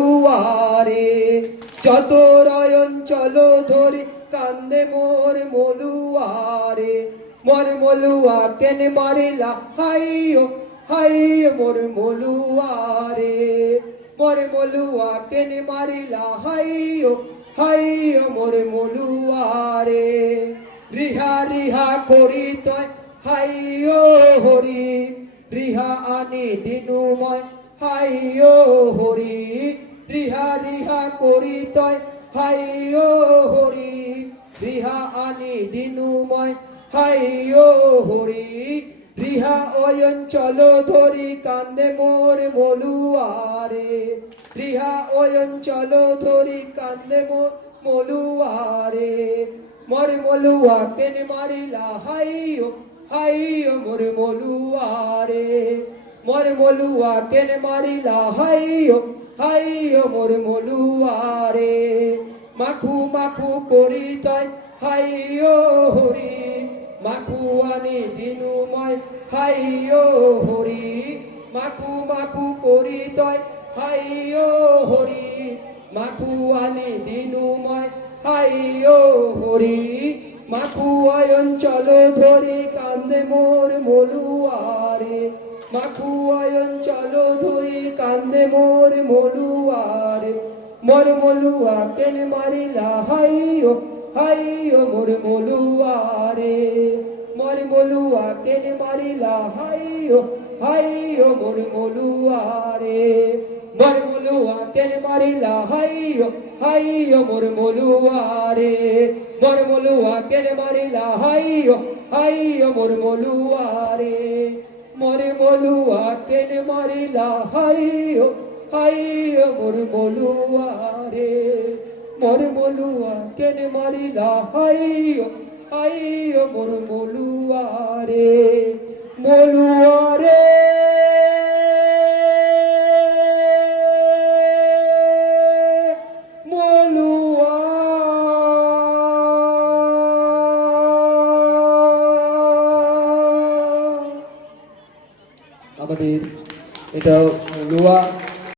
মলুয়ারে যত রয়ন চলো ধরে কান্দে মোর মলুয়ারে মোর মলুয়া কেন মারিলা হাইও হাইও মোর মলুয়ারে মোর মলুয়া কেন মারিলা হাইও হাইও মোর মলুয়ারে রিহা রিহা করি তয় হাইও হরি রিহা আনি দিনুময় হাইও হরি রিহা রিহা করি তয় হাইও হরি রিহা আনি দিনুময় হাইও হরি রিহা ওয়ন চলো ধরি কান্দে মোর মলুয়ারে রিহা ওয়ন চলো ধরি কান্দে মোর মলুয়ারে মোর মলুয়া কেন মারিলা হাইও হাইও মোর মলুয়ারে মোর মলুয়া কেন মারিলা হাইও হাইও মোর মলুয়ারে মাখু মাখু করি তয় হাইও হরি মাখু আনি দিনুময় হাইও হরি মাখু মাখু করি তয় হাইও হরি মাখু আনি দিনুময় হাইও হরি মাখু অয়ন চলো ধরি কান্দে মোর মলুয়ারে মাখু অয়ন চলো ধরি কান্দে মোর মলুয়ারে মোর মলুয়া কেন মারিলা হাইও হাইও মোর মলুয়ারে মোর মলুয়া কেন মারিলা হাইও হাইও মোর মলুয়ারে মোর মলুয়া কেন মারিলা হাইও হাইও মোর মলুয়ারে মোর মলুয়া কেন মারিলা হাইও হাইও মোর মলুয়ারে মোর মলুয়া কেন মারিলা হাইও হাইও মোর মলুয়ারে মোর মলুয়া কেন মারিলা হাইও হাইও মোর মলুয়ারে মলুয়ারে মলুয়া আমাদের এটা মলুয়া